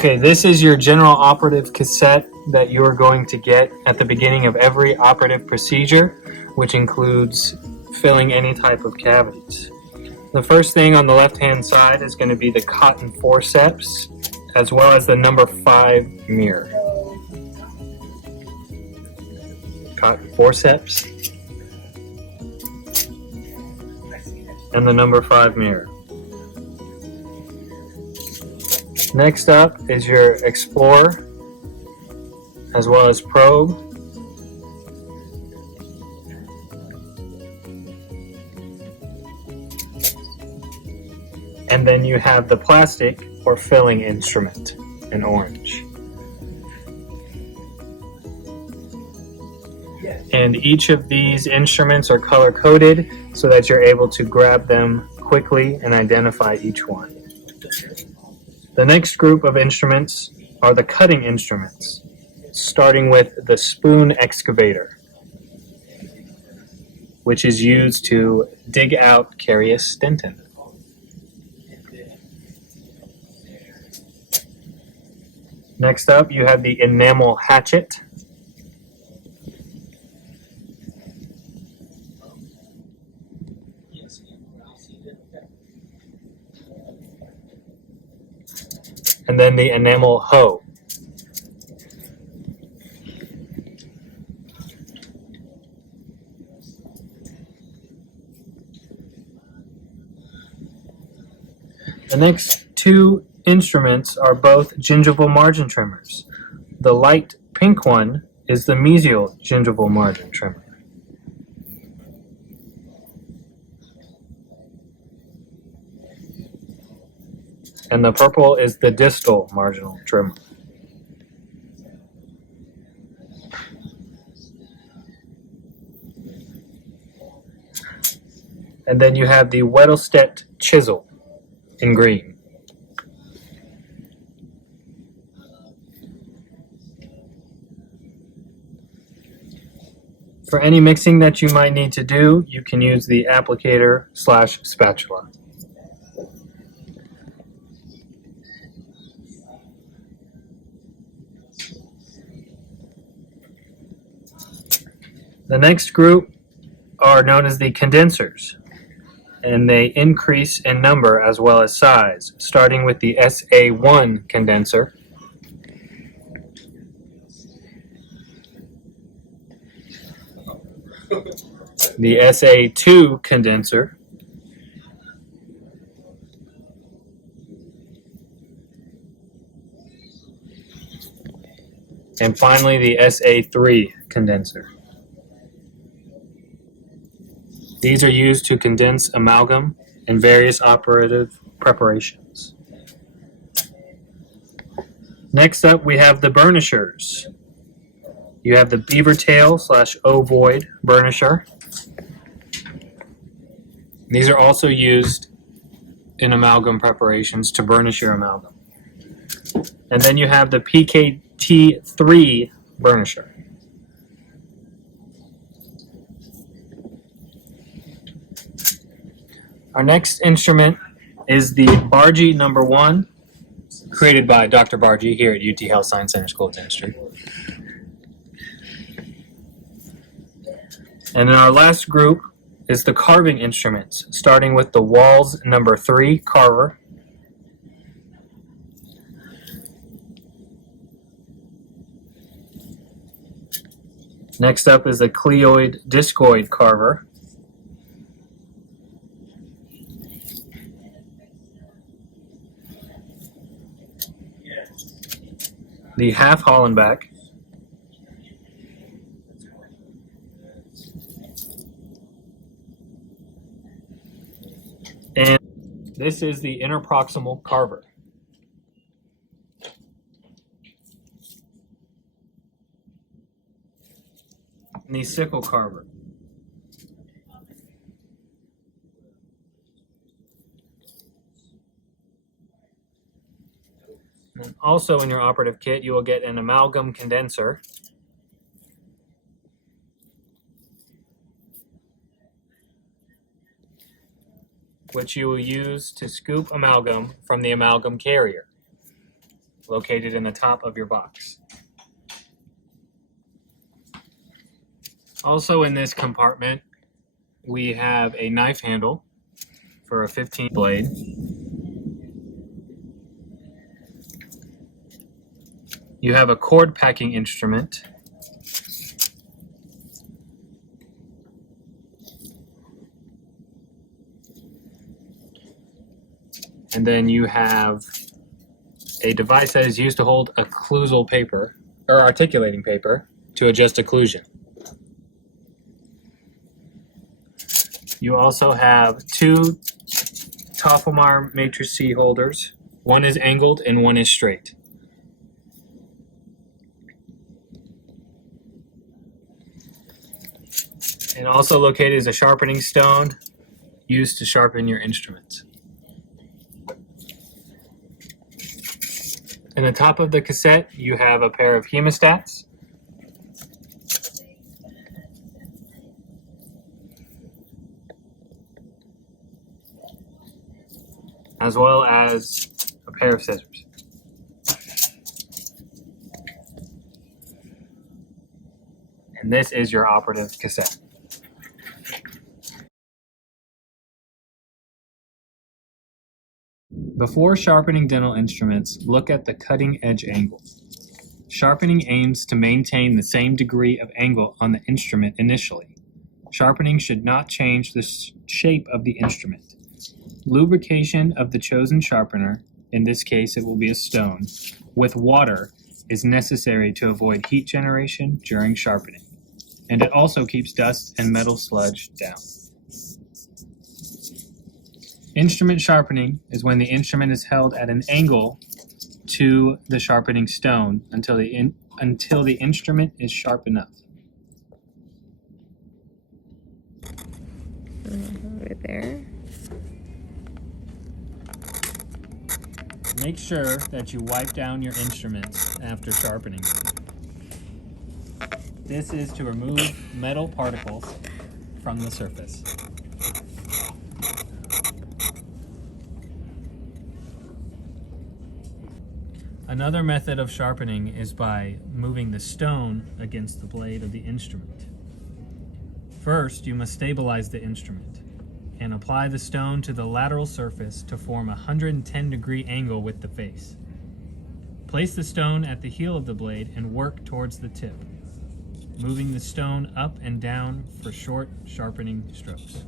Okay, this is your general operative cassette that you are going to get at the beginning of every operative procedure, which includes filling any type of cavities. The first thing on the left-hand side is going to be the cotton forceps, as well as the number 5 mirror. Cotton forceps and the number 5 mirror. Next up is your explorer, as well as probe. And then you have the plastic or filling instrument in orange. And each of these instruments are color coded so that you're able to grab them quickly and identify each one. The next group of instruments are the cutting instruments, starting with the spoon excavator, which is used to dig out carious dentin. Next up, you have the enamel hatchet. And then the enamel hoe. The next two instruments are both gingival margin trimmers. The light pink one is the mesial gingival margin trimmer. And the purple is the distal marginal trimmer. And then you have the Wedelstedt chisel in green. For any mixing that you might need to do, you can use the applicator/spatula. The next group are known as the condensers, and they increase in number as well as size, starting with the SA1 condenser, the SA2 condenser, and finally the SA3 condenser. These are used to condense amalgam in various operative preparations. Next up, we have the burnishers. You have the beaver tail/ovoid burnisher. These are also used in amalgam preparations to burnish your amalgam. And then you have the PKT3 burnisher. Our next instrument is the Bargy number 1, created by Dr. Bargy here at UT Health Science Center School of Dentistry. And then our last group is the carving instruments, starting with the Walls number 3 carver, next up is the Cleoid discoid carver, the half Hollenbeck, and this is the interproximal carver. And the sickle carver. And also in your operative kit, you will get an amalgam condenser, which you will use to scoop amalgam from the amalgam carrier. located in the top of your box. Also in this compartment, we have a knife handle for a 15 blade. You have a cord packing instrument. And then you have a device that is used to hold occlusal paper, or articulating paper, to adjust occlusion. You also have two Toffelmar matrix C holders. One is angled and one is straight. And also located is a sharpening stone used to sharpen your instruments. In the top of the cassette, you have a pair of hemostats. As well as a pair of scissors. And this is your operative cassette. Before sharpening dental instruments, look at the cutting edge angle. Sharpening aims to maintain the same degree of angle on the instrument initially. Sharpening should not change the shape of the instrument. Lubrication of the chosen sharpener, in this case it will be a stone, with water is necessary to avoid heat generation during sharpening. And it also keeps dust and metal sludge down. Instrument sharpening is when the instrument is held at an angle to the sharpening stone until the instrument is sharp enough. Over there. Make sure that you wipe down your instruments after sharpening them. This is to remove metal particles from the surface. Another method of sharpening is by moving the stone against the blade of the instrument. First, you must stabilize the instrument and apply the stone to the lateral surface to form a 110-degree angle with the face. Place the stone at the heel of the blade and work towards the tip, moving the stone up and down for short sharpening strokes.